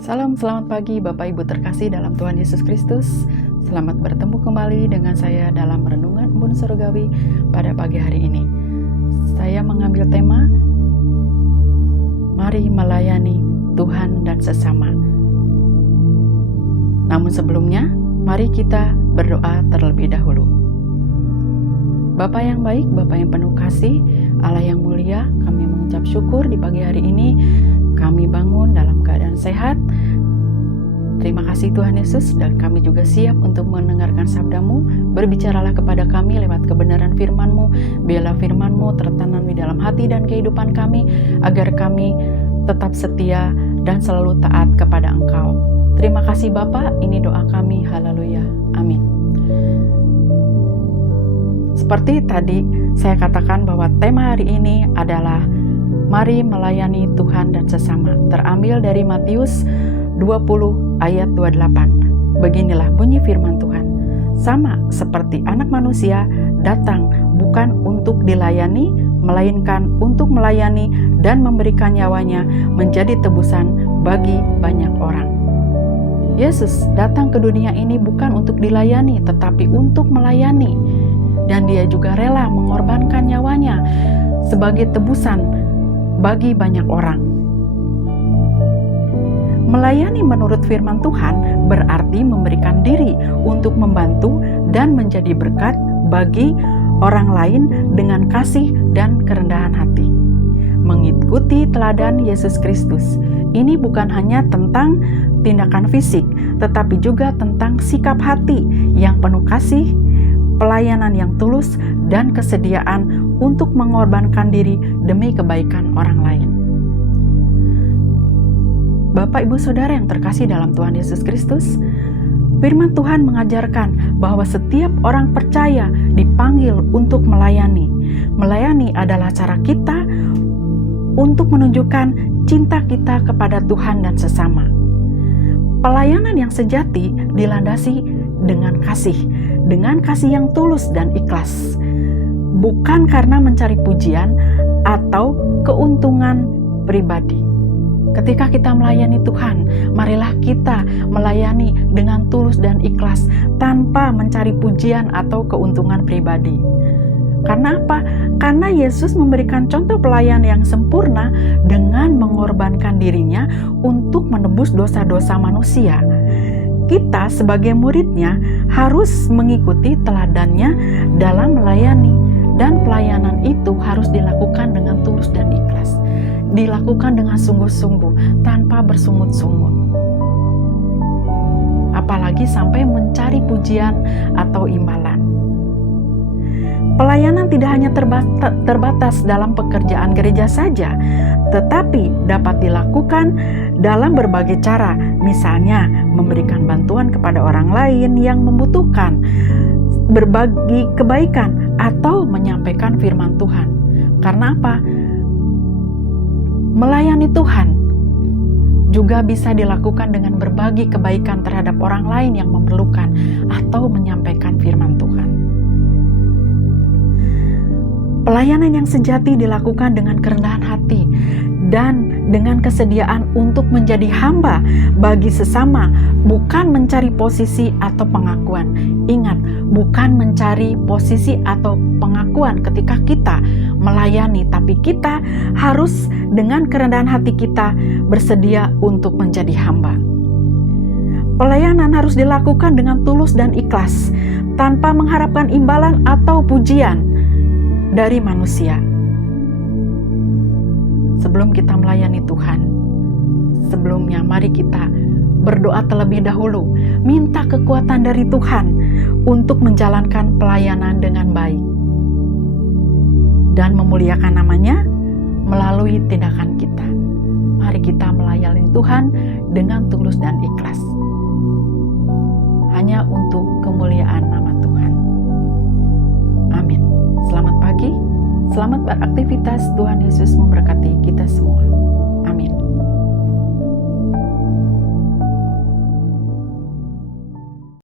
Salam, selamat pagi Bapak Ibu terkasih dalam Tuhan Yesus Kristus. Selamat bertemu kembali dengan saya dalam Renungan Embun Surgawi pada pagi hari ini. Saya mengambil tema, Mari melayani Tuhan dan sesama. Namun sebelumnya, mari kita berdoa terlebih dahulu. Bapa yang baik, Bapa yang penuh kasih, Allah yang mulia, kami mengucap syukur di pagi hari ini. Kami bangun dalam keadaan sehat. Terima kasih Tuhan Yesus, dan kami juga siap untuk mendengarkan sabda-Mu. Berbicaralah kepada kami lewat kebenaran firman-Mu. Biarlah firman-Mu tertanam di dalam hati dan kehidupan kami, agar kami tetap setia dan selalu taat kepada Engkau. Terima kasih Bapa, ini doa kami. Haleluya. Amin. Seperti tadi saya katakan bahwa tema hari ini adalah Mari melayani Tuhan dan sesama. Terambil dari Matius 20 ayat 28. Beginilah bunyi firman Tuhan. Sama seperti anak manusia datang bukan untuk dilayani, melainkan untuk melayani dan memberikan nyawanya menjadi tebusan bagi banyak orang. Yesus datang ke dunia ini bukan untuk dilayani, tetapi untuk melayani. Dan dia juga rela mengorbankan nyawanya sebagai tebusan bagi banyak orang. Melayani menurut firman Tuhan berarti memberikan diri untuk membantu dan menjadi berkat bagi orang lain dengan kasih dan kerendahan hati. Mengikuti teladan Yesus Kristus. Ini bukan hanya tentang tindakan fisik, tetapi juga tentang sikap hati yang penuh kasih, pelayanan yang tulus, dan kesediaan untuk mengorbankan diri demi kebaikan orang lain. Bapak, Ibu, Saudara yang terkasih dalam Tuhan Yesus Kristus, firman Tuhan mengajarkan bahwa setiap orang percaya dipanggil untuk melayani. Melayani adalah cara kita untuk menunjukkan cinta kita kepada Tuhan dan sesama. Pelayanan yang sejati dilandasi dengan kasih yang tulus dan ikhlas, bukan karena mencari pujian atau keuntungan pribadi. Ketika kita melayani Tuhan, marilah kita melayani dengan tulus dan ikhlas tanpa mencari pujian atau keuntungan pribadi. Karena apa? Karena Yesus memberikan contoh pelayan yang sempurna dengan mengorbankan dirinya untuk menebus dosa-dosa manusia. Kita sebagai muridnya harus mengikuti teladannya dalam melayani, dan pelayanan itu harus dilakukan dengan tulus dan ikhlas, dilakukan dengan sungguh-sungguh tanpa bersungut-sungut, apalagi sampai mencari pujian atau imbalan. Pelayanan tidak hanya terbatas dalam pekerjaan gereja saja, tetapi dapat dilakukan dalam berbagai cara, misalnya memberikan bantuan kepada orang lain yang membutuhkan, berbagi kebaikan, atau menyampaikan firman Tuhan. Karena apa? Melayani Tuhan juga bisa dilakukan dengan berbagi kebaikan terhadap orang lain yang memerlukan atau menyampaikan firman Tuhan. Pelayanan yang sejati dilakukan dengan kerendahan hati dan dengan kesediaan untuk menjadi hamba bagi sesama, bukan mencari posisi atau pengakuan. Ingat, bukan mencari posisi atau pengakuan ketika kita melayani, tapi kita harus dengan kerendahan hati kita bersedia untuk menjadi hamba. Pelayanan harus dilakukan dengan tulus dan ikhlas, tanpa mengharapkan imbalan atau pujian dari manusia. Sebelum kita melayani Tuhan, sebelumnya mari kita berdoa terlebih dahulu, minta kekuatan dari Tuhan untuk menjalankan pelayanan dengan baik dan memuliakan namanya melalui tindakan kita. Mari kita melayani Tuhan dengan tulus dan ikhlas, hanya untuk kemuliaan nama Tuhan. Amin. Selamat pagi, selamat beraktivitas. Tuhan Yesus memberkati kita semua.